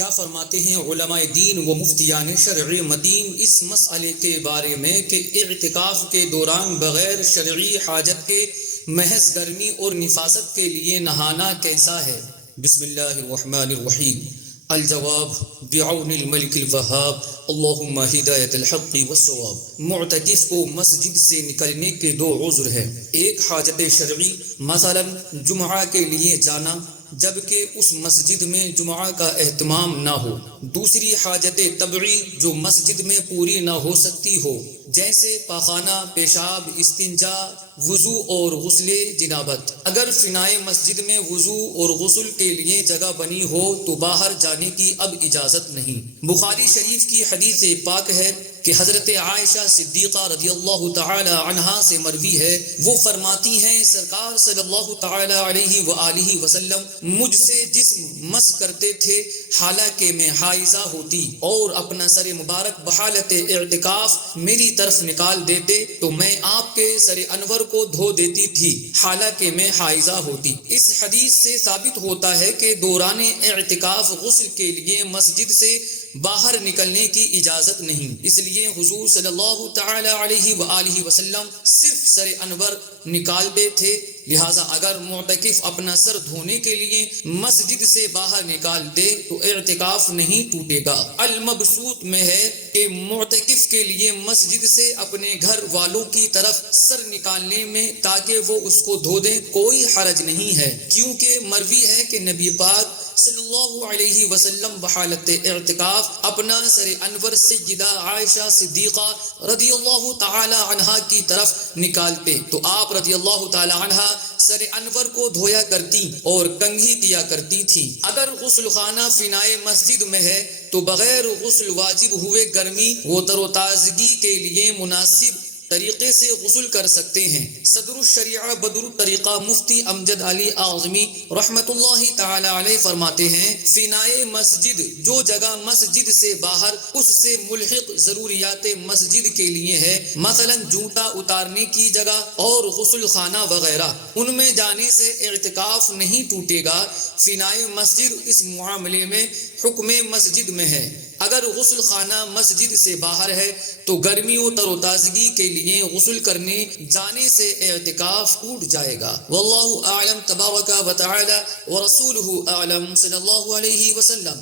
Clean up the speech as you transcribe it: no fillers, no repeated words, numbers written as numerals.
کیا فرماتے ہیں علماء دین و مفتیان شرع مدین اس مسئلے کے بارے میں کہ اعتکاف کے دوران بغیر شرعی حاجت کے محض گرمی اور نفاست کے لیے نہانا کیسا ہے؟ بسم اللہ الرحمن الرحیم۔ الجواب بعون الملک الوہاب اللہم ہدایت الحق والصواب۔ معتکف کو مسجد سے نکلنے کے دو عذر ہیں، ایک حاجت شرعی مثلا جمعہ کے لیے جانا جبکہ اس مسجد میں جمعہ کا اہتمام نہ ہو، دوسری حاجت طبعی جو مسجد میں پوری نہ ہو سکتی ہو جیسے پاخانہ، پیشاب، استنجا، وضو اور غسل جنابت۔ اگر فنائے مسجد میں وضو اور غسل کے لیے جگہ بنی ہو تو باہر جانے کی اب اجازت نہیں۔ بخاری شریف کی حدیث پاک ہے کہ حضرت عائشہ صدیقہ رضی اللہ تعالی عنہا سے مروی ہے، وہ فرماتی ہیں سرکار صلی اللہ تعالی علیہ وآلہ وسلم مجھ سے جسم مس کرتے تھے حالانکہ میں حائضہ ہوتی، اور اپنا سر مبارک بحالت اعتکاف میری طرف نکال دیتے تو میں آپ کے سر انور کو دھو دیتی تھی حالانکہ میں حائضہ ہوتی۔ اس حدیث سے ثابت ہوتا ہے کہ دوران اعتکاف غسل کے لیے مسجد سے باہر نکلنے کی اجازت نہیں، اس لیے حضور صلی اللہ تعالی علیہ وآلہ وسلم صرف سر انور نکالتے تھے، لہٰذا اگر معتکف اپنا سر دھونے کے لیے مسجد سے باہر نکال دے تو اعتکاف نہیں ٹوٹے گا۔ المبسوط میں ہے کہ معتکف کے لیے مسجد سے اپنے گھر والوں کی طرف سر نکالنے میں تاکہ وہ اس کو دھو دیں کوئی حرج نہیں ہے، کیونکہ مروی ہے کہ نبی پاک صلی اللہ علیہ وسلم بحالت اعتکاف اپنا سر انور سیدہ عائشہ صدیقہ رضی اللہ تعالی عنہا کی طرف نکالتے تو آپ رضی اللہ تعالی عنہا سر انور کو دھویا کرتی اور کنگھی کیا کرتی تھی۔ اگر غسل خانہ فنائے مسجد میں ہے تو بغیر غسل واجب ہوئے گرمی و تر و تازگی کے لیے مناسب طریقے سے غسل کر سکتے ہیں۔ صدر الشریعہ بدر الطریقہ مفتی امجد علی اعظمی رحمت اللہ تعالی علیہ فرماتے ہیں فنائے مسجد جو جگہ مسجد سے باہر اس سے ملحق ضروریات مسجد کے لیے ہے، مثلا جوتا اتارنے کی جگہ اور غسل خانہ وغیرہ، ان میں جانے سے اعتکاف نہیں ٹوٹے گا۔ فنائے مسجد اس معاملے میں حکم مسجد میں ہے۔ اگر غسل خانہ مسجد سے باہر ہے تو گرمی و تر و تازگی کے لیے غسل کرنے جانے سے اعتکاف ٹوٹ جائے گا۔ واللہ اعلم تبارک و تعالی ورسولہ اعلم صلی اللہ علیہ وسلم۔